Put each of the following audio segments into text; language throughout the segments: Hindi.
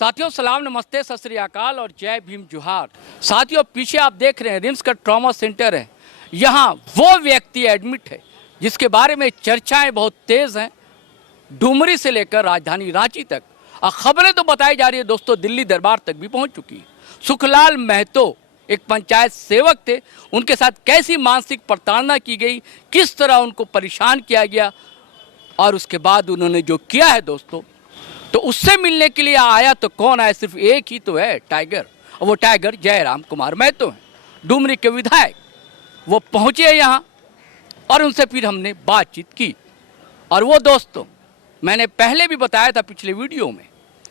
साथियों सलाम नमस्ते सत श्री अकाल और जय भीम जोहार। साथियों पीछे आप देख रहे हैं रिम्स का ट्रॉमा सेंटर है। यहाँ वो व्यक्ति एडमिट है जिसके बारे में चर्चाएं बहुत तेज हैं, डुमरी से लेकर राजधानी रांची तक। और खबरें तो बताई जा रही है दोस्तों, दिल्ली दरबार तक भी पहुंच चुकी है। सुखलाल महतो एक पंचायत सेवक थे, उनके साथ कैसी मानसिक प्रताड़ना की गई, किस तरह उनको परेशान किया गया और उसके बाद उन्होंने जो किया है दोस्तों, तो उससे मिलने के लिए आया तो कौन आया? सिर्फ एक ही तो है, टाइगर। और वो टाइगर जयराम कुमार महतो हैं, डुमरी के विधायक। वो पहुंचे यहाँ और उनसे फिर हमने बातचीत की। और वो दोस्तों मैंने पहले भी बताया था पिछले वीडियो में,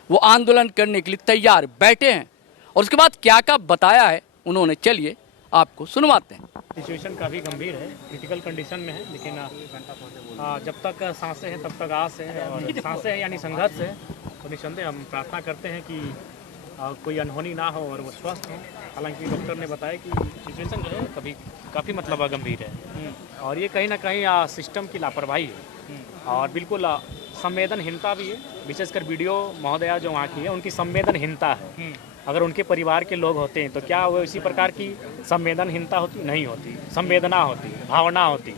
वो आंदोलन करने के लिए तैयार बैठे हैं। और उसके बाद क्या क्या बताया है उन्होंने, चलिए आपको सुनवाते हैं। सिचुएशन काफ़ी गंभीर है, क्रिटिकल कंडीशन में है, लेकिन जब तक सांसें हैं तब तक आस है। और सांसें हैं यानी संघर्ष है, तो निस्संदेह हम प्रार्थना करते हैं कि कोई अनहोनी ना हो और वो स्वस्थ हो। हालांकि डॉक्टर ने बताया कि सिचुएशन जो है काफ़ी मतलब गंभीर है और ये कहीं ना कहीं सिस्टम की लापरवाही है और बिल्कुल संवेदनहीनता भी है। विशेषकर वीडियो महोदया जो वहाँ की है, उनकी संवेदनहीनता है। अगर उनके परिवार के लोग होते हैं तो क्या वो इसी प्रकार की संवेदनहीनता होती? नहीं होती, संवेदना होती, भावना होती।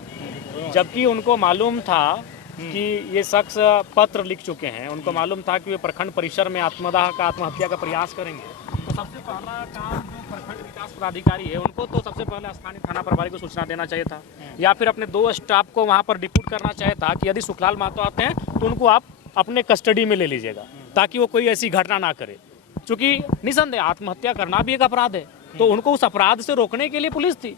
जबकि उनको मालूम था कि ये शख्स पत्र लिख चुके हैं, उनको मालूम था कि वे प्रखंड परिसर में आत्महत्या का प्रयास करेंगे। तो सबसे पहला काम जो प्रखंड विकास पदाधिकारी है, उनको तो सबसे पहले स्थानीय थाना प्रभारी को सूचना देना चाहिए था, या फिर अपने 2 स्टाफ को वहाँ पर डिप्यूट करना चाहिए था कि यदि सुखलाल महतो आते हैं तो उनको आप अपने कस्टडी में ले लीजिएगा, ताकि वो कोई ऐसी घटना ना करे। क्योंकि निसंदेह आत्महत्या करना भी एक अपराध है, तो उनको उस अपराध से रोकने के लिए पुलिस थी।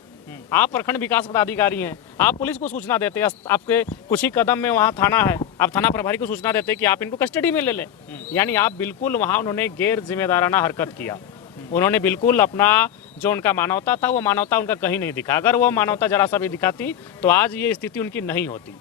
आप प्रखंड विकास पदाधिकारी हैं, आप पुलिस को सूचना देते हैं, आपके कुछ ही कदम में वहाँ थाना है, आप थाना प्रभारी को सूचना देते हैं कि आप इनको कस्टडी में ले लें। यानी आप बिल्कुल वहाँ उन्होंने गैर जिम्मेदाराना हरकत किया। उन्होंने बिल्कुल अपना जो उनका मानवता था, वो मानवता उनका कहीं नहीं दिखा। अगर वो मानवता जरा सा भी दिखाती तो आज ये स्थिति उनकी नहीं होती।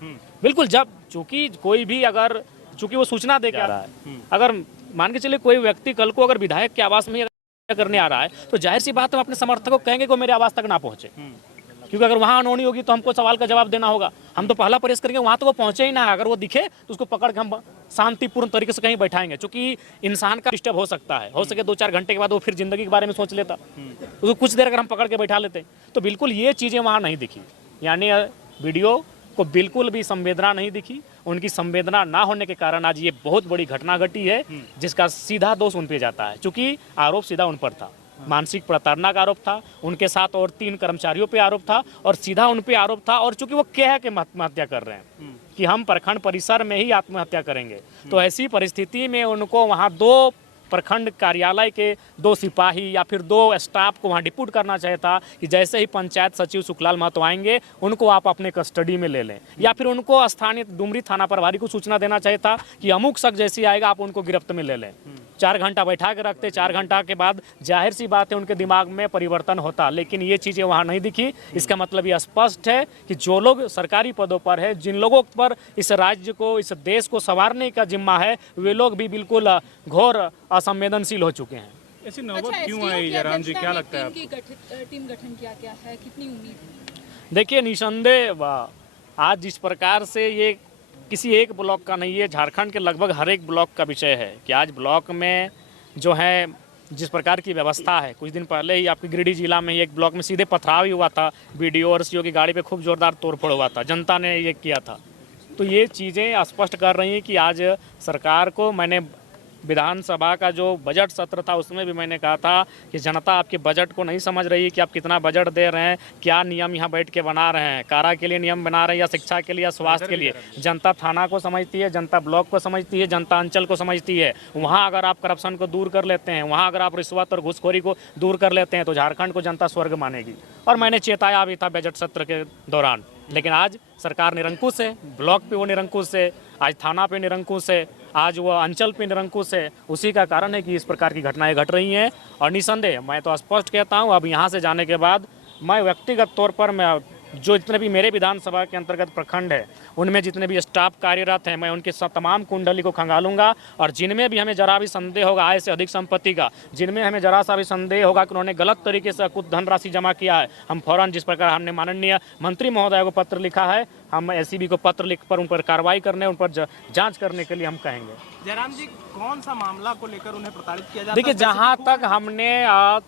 बिल्कुल, जब चूंकि कोई भी अगर चूंकि वो सूचना दे के आ रहा है, अगर मान के चलिए कोई व्यक्ति कल को अगर विधायक के आवास में करने आ रहा है तो जाहिर सी बात है अपने समर्थकों को कहेंगे कि मेरे आवास तक ना पहुंचे, क्योंकि अगर वहाँ अनहोनी होगी तो हमको सवाल का जवाब देना होगा। हम तो पहला प्रयास करेंगे वहाँ तो वो पहुंचे ही ना, अगर वो दिखे तो उसको पकड़ के हम शांतिपूर्ण तरीके से कहीं बैठाएंगे। क्योंकि इंसान का डिस्टर्ब हो सकता है, हो सके 2-4 घंटे के बाद वो फिर जिंदगी के बारे में सोच लेता, उसको कुछ देर अगर हम पकड़ के बैठा लेते तो बिल्कुल ये चीज़ें वहाँ नहीं दिखी। यानी वीडियो को बिल्कुल भी संवेदना नहीं दिखी। उनकी संवेदना ना होने के कारण आज ये बहुत बड़ी घटना घटी है, जिसका सीधा दोष उन पे जाता है। क्योंकि आरोप सीधा उन पर था, मानसिक प्रताड़ना का आरोप था, उनके साथ और 3 कर्मचारियों पे आरोप था और सीधा उन पे आरोप था। और चूंकि वो कह के आत्महत्या कर रहे हैं कि हम प्रखंड परिसर में ही आत्महत्या करेंगे, तो ऐसी परिस्थिति में उनको वहाँ 2 प्रखंड कार्यालय के 2 सिपाही या फिर 2 स्टाफ को वहाँ डिप्यूट करना चाहिए था कि जैसे ही पंचायत सचिव सुखलाल महतो आएंगे उनको आप अपने कस्टडी में ले लें, या फिर उनको स्थानीय डुमरी थाना प्रभारी को सूचना देना चाहिए था कि अमुक शख्स जैसे आएगा आप उनको गिरफ्त में ले लें। 4 घंटा बैठा के रखते, 4 घंटा के बाद जाहिर सी बात है उनके दिमाग में परिवर्तन होता, लेकिन ये चीज़ें वहाँ नहीं दिखी। इसका मतलब ये स्पष्ट है कि जो लोग सरकारी पदों पर है, जिन लोगों पर इस राज्य को, इस देश को संवारने का जिम्मा है, वे लोग भी बिल्कुल घोर असंवेदनशील हो चुके हैं। ऐसी नौबत क्यों आई जयराम जी, क्या लगता है आपको? टीम गठन किया गया है, कितनी उम्मीद है? देखिए, निसंदेह आज जिस प्रकार से ये किसी एक ब्लॉक का नहीं है, झारखंड के लगभग हर एक ब्लॉक का विषय है कि आज ब्लॉक में जो है जिस प्रकार की व्यवस्था है। कुछ दिन पहले ही आपके गिरिडीह जिला में ही एक ब्लॉक में सीधे पथराव ही हुआ था, बीडीओ और सीओ की गाड़ी पे खूब जोरदार तोड़फोड़ हुआ था, जनता ने ये किया था। तो ये चीज़ें स्पष्ट कर रही हैं कि आज सरकार को, मैंने विधानसभा का जो बजट सत्र था उसमें भी मैंने कहा था कि जनता आपके बजट को नहीं समझ रही है कि आप कितना बजट दे रहे हैं, क्या नियम यहाँ बैठ के बना रहे हैं, कारा के लिए नियम बना रहे हैं या शिक्षा के लिए या स्वास्थ्य के लिए। जनता थाना को समझती है, जनता ब्लॉक को समझती है, जनता अंचल को समझती है। वहाँ अगर आप करप्शन को दूर कर लेते हैं, वहाँ अगर आप रिश्वत और घूसखोरी को दूर कर लेते हैं तो झारखंड को जनता स्वर्ग मानेगी। और मैंने चेताया भी था बजट सत्र के दौरान, लेकिन आज सरकार निरंकुश है। ब्लॉक पे वो निरंकुश है, आज थाना पे निरंकुश है, आज वो अंचल पे निरंकुश है। उसी का कारण है कि इस प्रकार की घटनाएं घट रही हैं। और निसंदेह मैं तो स्पष्ट कहता हूं, अब यहाँ से जाने के बाद मैं व्यक्तिगत तौर पर मैं जो जितने भी मेरे विधानसभा के अंतर्गत प्रखंड है उनमें जितने भी स्टाफ कार्यरत हैं, मैं उनके तमाम कुंडली को खंगालूंगा, और जिनमें भी हमें जरा भी संदेह होगा आय से अधिक संपत्ति का, जिनमें हमें जरा सा भी संदेह होगा कि उन्होंने गलत तरीके से कुछ धनराशि जमा किया है, हम फौरन, जिस प्रकार हमने माननीय मंत्री महोदय को पत्र लिखा है, हम एसीबी को पत्र लिख पर उन पर कार्रवाई करने, उन पर जांच करने के लिए हम कहेंगे। जयराम जी, कौन सा मामला को लेकर उन्हें प्रताड़ित किया जाता है? देखिए, जहाँ तक हमने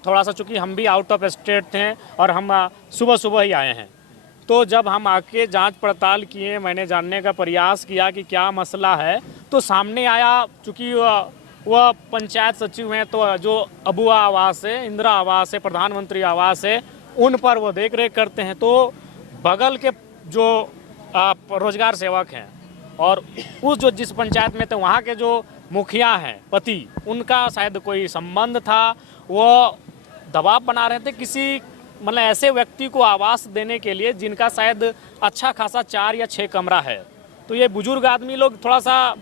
थोड़ा सा, चूंकि हम भी आउट ऑफ स्टेट थे और हम सुबह सुबह ही आए हैं, तो जब हम आके जांच पड़ताल किए, मैंने जानने का प्रयास किया कि क्या मसला है, तो सामने आया, चूंकि वह पंचायत सचिव हैं, तो जो अबुआ आवास है, इंदिरा आवास है, प्रधानमंत्री आवास है, उन पर वो देख रेख करते हैं। तो बगल के जो रोजगार सेवक हैं और उस जो जिस पंचायत में थे वहाँ के जो मुखिया हैं पति, उनका शायद कोई संबंध था, वो दबाव बना रहे थे किसी मतलब ऐसे व्यक्ति को आवास देने के लिए जिनका शायद अच्छा खासा 4 या 6 कमरा है। तो ये बुजुर्ग आदमी लोग थोड़ा सा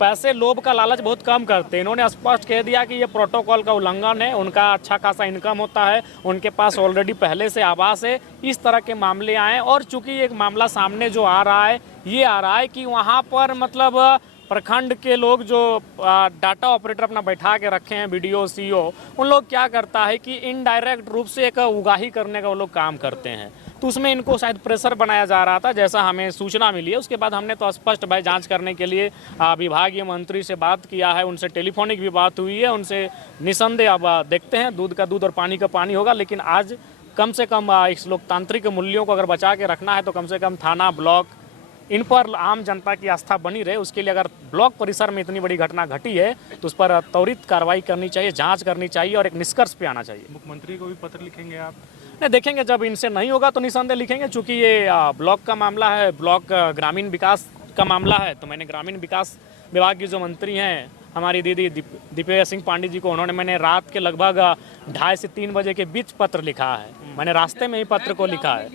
पैसे, लोभ का लालच बहुत कम करते हैं। इन्होंने स्पष्ट कह दिया कि ये प्रोटोकॉल का उल्लंघन है, उनका अच्छा खासा इनकम होता है, उनके पास ऑलरेडी पहले से आवास है, इस तरह के मामले आए। और चूंकि एक मामला सामने जो आ रहा है, ये आ रहा है कि वहाँ पर मतलब प्रखंड के लोग जो डाटा ऑपरेटर अपना बैठा के रखे हैं, बीडीओ, सीईओ, उन लोग क्या करता है कि इनडायरेक्ट रूप से एक उगाही करने का वो लोग काम करते हैं। तो उसमें इनको शायद प्रेशर बनाया जा रहा था, जैसा हमें सूचना मिली है। उसके बाद हमने तो स्पष्ट भाई जांच करने के लिए विभागीय मंत्री से बात किया है, उनसे टेलीफोनिक भी बात हुई है, उनसे निसंदेह अब देखते हैं, दूध का दूध और पानी का पानी होगा। लेकिन आज कम से कम इस लोकतांत्रिक मूल्यों को अगर बचा के रखना है तो कम से कम थाना, ब्लॉक, इन पर आम जनता की आस्था बनी रहे, उसके लिए अगर ब्लॉक परिसर में इतनी बड़ी घटना घटी है तो उस पर त्वरित कार्रवाई करनी चाहिए, जांच करनी चाहिए और एक निष्कर्ष पे आना चाहिए। मुख्यमंत्री को भी पत्र लिखेंगे आप? नहीं, देखेंगे, जब इनसे नहीं होगा तो निसंदेह लिखेंगे। चूंकि ये ब्लॉक का मामला है, ब्लॉक ग्रामीण विकास का मामला है, तो मैंने ग्रामीण विकास विभाग की जो मंत्री हैं हमारी दीदी दिव्या सिंह पांडे जी को, उन्होंने मैंने रात के लगभग 2:30 से 3 बजे के बीच पत्र लिखा है। मैंने रास्ते में ही पत्र को लिखा है।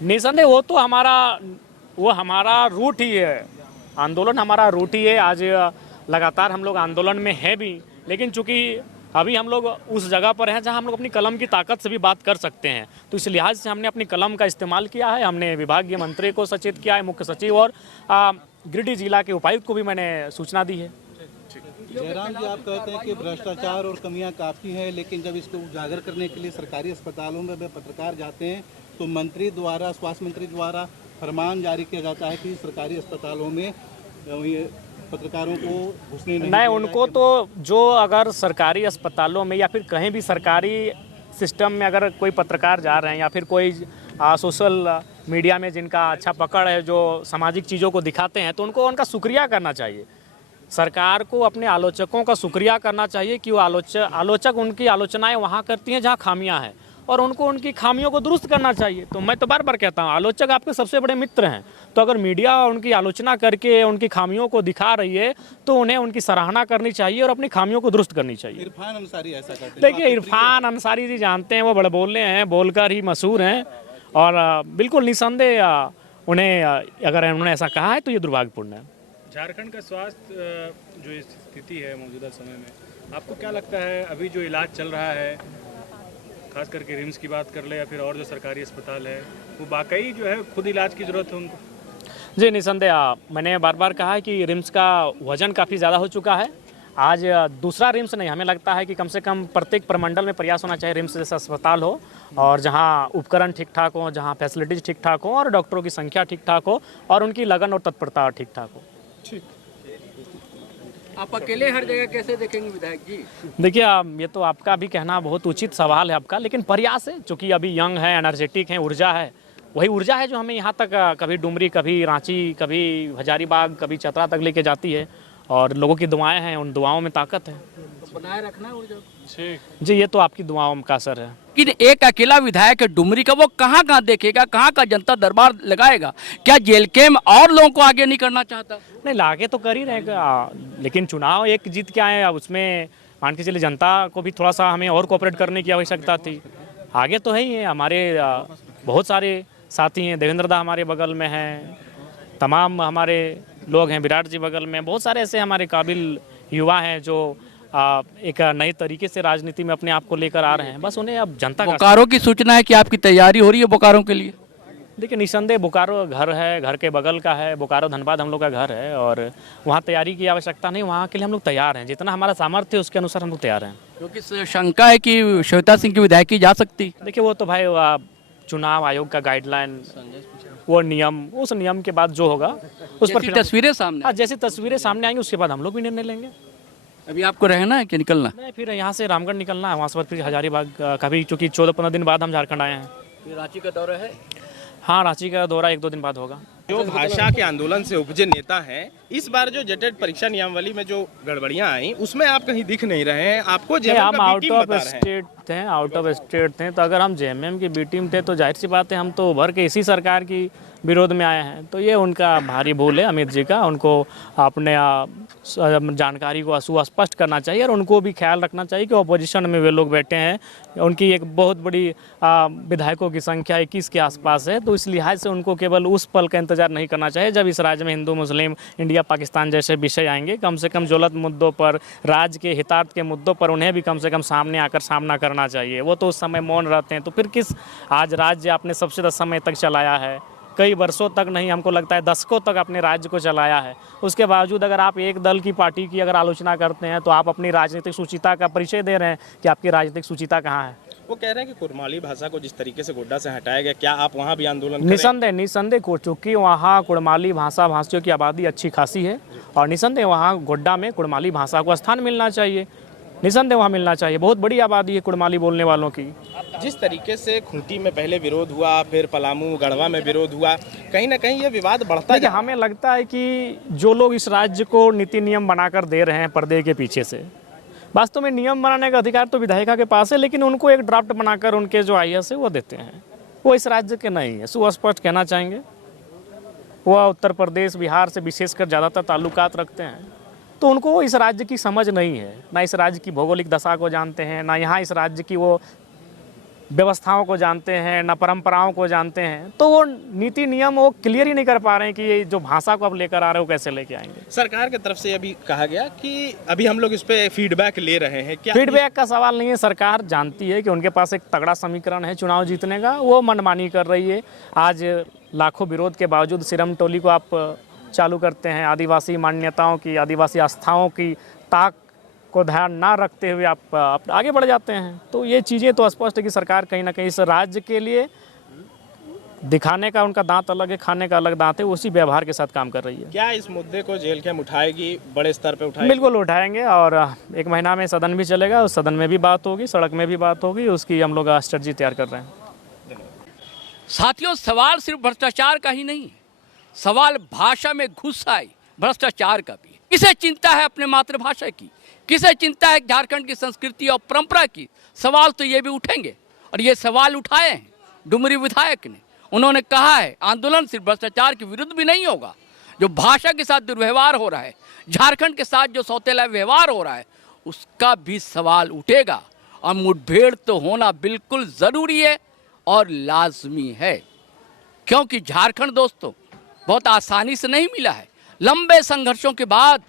निसंदेह वो हमारा रूट ही है, आंदोलन हमारा रूट ही है। आज लगातार हम लोग आंदोलन में हैं भी, लेकिन चूंकि अभी हम लोग उस जगह पर हैं जहां हम लोग अपनी कलम की ताकत से भी बात कर सकते हैं, तो इस लिहाज से हमने अपनी कलम का इस्तेमाल किया है। हमने विभागीय मंत्री को सचेत किया है, मुख्य सचिव, और गिरिडीह जिला के उपायुक्त को भी मैंने सूचना दी है। जयराम जी, आप कहते हैं कि भ्रष्टाचार और कमियां काफ़ी हैं, लेकिन जब इसको उजागर करने के लिए सरकारी अस्पतालों में पत्रकार जाते हैं तो मंत्री द्वारा, स्वास्थ्य मंत्री द्वारा फरमान जारी किया जाता है कि सरकारी अस्पतालों में ये पत्रकारों को घुसने नहीं, उनको तो जो अगर सरकारी अस्पतालों में या फिर कहीं भी सरकारी सिस्टम में अगर कोई पत्रकार जा रहे हैं या फिर कोई सोशल मीडिया में जिनका अच्छा पकड़ है, जो सामाजिक चीज़ों को दिखाते हैं, तो उनको उनका शुक्रिया करना चाहिए। सरकार को अपने आलोचकों का शुक्रिया करना चाहिए कि वो आलोचक उनकी आलोचनाएं वहाँ करती हैं जहाँ खामियां हैं, और उनको उनकी खामियों को दुरुस्त करना चाहिए। तो मैं तो बार बार कहता हूँ, आलोचक आपके सबसे बड़े मित्र हैं, तो अगर मीडिया उनकी आलोचना करके उनकी खामियों को दिखा रही है तो उन्हें उनकी सराहना करनी चाहिए और अपनी खामियों को दुरुस्त करनी चाहिए। इरफान अंसारी ऐसा करते हैं। देखिए, इरफान अंसारी जी जानते हैं, वो बड़े बोले हैं, बोलकर ही मशहूर हैं, और बिल्कुल निसंदेह उन्हें अगर उन्होंने ऐसा कहा है तो ये दुर्भाग्यपूर्ण है। झारखंड का स्वास्थ्य जो स्थिति है मौजूदा समय में, आपको क्या लगता है अभी जो इलाज चल रहा है, खास करके रिम्स की बात कर ले या फिर और जो सरकारी अस्पताल है, वो वाकई जो है खुद इलाज की ज़रूरत है उनको? जी, निसंदेह मैंने बार बार कहा है कि रिम्स का वजन काफ़ी ज़्यादा हो चुका है। आज दूसरा रिम्स नहीं, हमें लगता है कि कम से कम प्रत्येक प्रमंडल में प्रयास होना चाहिए रिम्स जैसा अस्पताल हो, और जहां उपकरण ठीक ठाक हो, जहां फैसिलिटीज़ ठीक ठाक हो, और डॉक्टरों की संख्या ठीक ठाक हो, और उनकी लगन और तत्परता ठीक ठाक हो। ठीक, आप अकेले हर जगह कैसे देखेंगे विधायक जी? देखिए, ये तो आपका भी कहना बहुत उचित सवाल है आपका, लेकिन प्रयास है, चूँकि अभी यंग है, एनर्जेटिक है, ऊर्जा है, वही ऊर्जा है जो हमें यहाँ तक कभी डुमरी, कभी रांची, कभी हजारीबाग, कभी चतरा तक लेके जाती है, और लोगों की दुआएं हैं, उन दुआओं में ताकत है। तो बनाए रखना ऊर्जा। जी, ये तो आपकी दुआओं का असर है। कि एक अकेला विधायक है डुमरी का, वो कहाँ कहाँ देखेगा, कहाँ का जनता दरबार लगाएगा? क्या जेल कैम और लोगों को आगे नहीं करना चाहता? नहीं, लागे तो कर ही रहेगा, लेकिन चुनाव एक जीत के आए, अब उसमें मान के चलिए जनता को भी थोड़ा सा हमें और कोऑपरेट करने की आवश्यकता थी। आगे तो है ही है, हमारे बहुत सारे साथी हैं, देवेंद्र दा हमारे बगल में हैं, तमाम हमारे लोग हैं, विराट जी बगल में, बहुत सारे ऐसे हमारे काबिल युवा हैं जो एक नए तरीके से राजनीति में अपने आप को लेकर आ रहे हैं। बस उन्हें अब जनता का बोकारो की सूचना है कि आपकी तैयारी हो रही है बोकारो के लिए। देखिए, निसंदेह बोकारो घर है, घर के बगल का है, बोकारो धनबाद हम लोग का घर है और वहाँ तैयारी की आवश्यकता नहीं, वहाँ के लिए हम लोग तैयार हैं। जितना हमारा सामर्थ्य है उसके अनुसार हम लोग तैयार हैं। क्योंकि शंका है कि श्वेता सिंह की विधायकी जा सकती। देखिए, वो तो भाई चुनाव आयोग का गाइडलाइन, वो नियम, उस नियम के बाद जो होगा उस पर तस्वीरें सामने। हाँ, जैसी तस्वीरें सामने आएंगी उसके बाद हम लोग भी निर्णय लेंगे। अभी आपको रहना है कि निकलना? नहीं, फिर यहाँ से रामगढ़ निकलना है, वहाँ से फिर हजारीबाग का भी, चूँकि 14-15 दिन बाद हम झारखंड आए हैं। फिर रांची का दौरा है? हाँ, रांची का दौरा 1-2 दिन बाद होगा। जो भाषा के आंदोलन से उपजे नेता हैं, इस बार जो जेटेड परीक्षा नियमावली में जो गड़बड़ियां आई उसमें आप कहीं दिख नहीं रहे हैं। आपको हम आउट ऑफ स्टेट थे, आउट ऑफ स्टेट थे, तो अगर हम जेएमएम की बी टीम थे तो जाहिर सी बात है हम तो उभर के इसी सरकार की विरोध में आए हैं। तो ये उनका भारी भूल है अमित जी का, उनको अपने जानकारी को सुस्पष्ट करना चाहिए और उनको भी ख्याल रखना चाहिए कि अपोजिशन में वे लोग बैठे हैं, उनकी एक बहुत बड़ी विधायकों की संख्या 21 के आसपास है। तो इस लिहाज से उनको केवल उस पल का इंतजार नहीं करना चाहिए जब इस राज्य में हिंदू मुस्लिम इंडिया पाकिस्तान जैसे विषय आएंगे। कम से कम ज्वलंत मुद्दों पर, राज्य के हितार्थ के मुद्दों पर उन्हें भी कम से कम सामने आकर सामना करना चाहिए। वो तो उस समय मौन रहते हैं, तो फिर किस, आज राज्य आपने सबसे ज़्यादा समय तक चलाया है, कई वर्षों तक नहीं, हमको लगता है दशकों तक अपने राज्य को चलाया है। उसके बावजूद अगर आप एक दल की पार्टी की अगर आलोचना करते हैं तो आप अपनी राजनीतिक सूचिता का परिचय दे रहे हैं कि आपकी राजनीतिक सूचिता कहाँ है। वो कह रहे हैं कि कुड़माली भाषा को जिस तरीके से गोड्डा से हटाया गया, क्या आप वहाँ भी आंदोलन करें? निसंदेह को, चूँकि वहाँ कुड़माली भाषा भाषियों की आबादी अच्छी खासी है और निसंदेह वहाँ गोड्डा में कुड़माली भाषा को स्थान मिलना चाहिए, निसंदेह वहाँ मिलना चाहिए। बहुत बड़ी आबादी है कुड़माली बोलने वालों की। जिस तरीके से खूंटी में पहले विरोध हुआ, फिर पलामू गढ़वा में विरोध हुआ, कहीं ना कहीं ये विवाद बढ़ता है। हमें लगता है कि जो लोग इस राज्य को नीति नियम बनाकर दे रहे हैं पर्दे के पीछे से, वास्तव में नियम बनाने का अधिकार तो विधायिका के पास है, लेकिन उनको एक ड्राफ्ट बनाकर उनके जो IAS है वो देते हैं, वो इस राज्य के नहीं है। सुस्पष्ट कहना चाहेंगे, वह उत्तर प्रदेश बिहार से विशेषकर ज़्यादातर ताल्लुकात रखते हैं, तो उनको इस राज्य की समझ नहीं है, ना इस राज्य की भौगोलिक दशा को जानते हैं, ना यहाँ इस राज्य की वो व्यवस्थाओं को जानते हैं, ना परंपराओं को जानते हैं। तो वो नीति नियम वो क्लियर ही नहीं कर पा रहे हैं कि ये जो भाषा को आप लेकर आ रहे हो कैसे लेके आएंगे। सरकार की तरफ से अभी कहा गया कि अभी हम लोग इस पे फीडबैक ले रहे हैं। क्या फीडबैक का सवाल नहीं है, सरकार जानती है कि उनके पास एक तगड़ा समीकरण है चुनाव जीतने का, वो मनमानी कर रही है। आज लाखों विरोध के बावजूद सिरम टोली को आप चालू करते हैं, आदिवासी मान्यताओं की, आदिवासी आस्थाओं की ताक को ध्यान ना रखते हुए आप आगे बढ़ जाते हैं। तो ये चीज़ें तो स्पष्ट है कि सरकार कहीं ना कहीं इस राज्य के लिए दिखाने का उनका दांत अलग है, खाने का अलग दांत है, उसी व्यवहार के साथ काम कर रही है। क्या इस मुद्दे को जेल के उठाएगी, बड़े स्तर पे उठाएगी? बिल्कुल उठाएंगे और 1 महीना में सदन भी चलेगा, उस सदन में भी बात होगी, सड़क में भी बात होगी, उसकी हम लोग स्ट्रेटजी तैयार कर रहे हैं। साथियों, सवाल सिर्फ भ्रष्टाचार का ही नहीं है, सवाल भाषा में घुस आए भ्रष्टाचार का भी। किसे चिंता है अपने मातृभाषा की, किसे चिंता है झारखंड की संस्कृति और परंपरा की? सवाल तो ये भी उठेंगे और ये सवाल उठाए हैं डुमरी विधायक ने। उन्होंने कहा है आंदोलन सिर्फ भ्रष्टाचार के विरुद्ध भी नहीं होगा, जो भाषा के साथ दुर्व्यवहार हो रहा है, झारखंड के साथ जो सौतेला व्यवहार हो रहा है, उसका भी सवाल उठेगा और मुठभेड़ तो होना बिल्कुल ज़रूरी है और लाजमी है। क्योंकि झारखंड दोस्तों बहुत आसानी से नहीं मिला है। लंबे संघर्षों के बाद,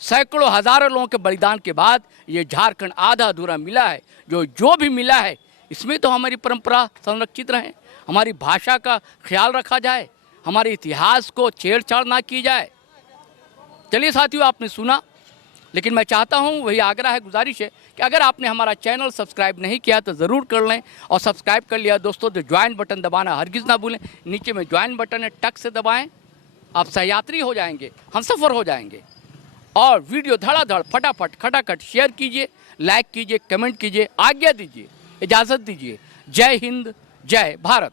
सैकड़ों हजारों लोगों के बलिदान के बाद ये झारखंड आधा अधूरा मिला है। जो भी मिला है इसमें तो हमारी परंपरा संरक्षित रहे, हमारी भाषा का ख्याल रखा जाए, हमारे इतिहास को छेड़छाड़ ना की जाए। चलिए साथियों, आपने सुना, लेकिन मैं चाहता हूं, वही आग्रह है, गुजारिश है कि अगर आपने हमारा चैनल सब्सक्राइब नहीं किया तो ज़रूर कर लें और सब्सक्राइब कर लिया दोस्तों तो ज्वाइन बटन दबाना हरगिज़ ना भूलें। नीचे में ज्वाइन बटन है, टक से दबाएं, आप सहयात्री हो जाएंगे, हम सफ़र हो जाएंगे। और वीडियो धड़ाधड़ फटाफट खटाखट शेयर कीजिए, लाइक कीजिए, कमेंट कीजिए, आज्ञा दीजिए, इजाज़त दीजिए। जय हिंद, जय भारत।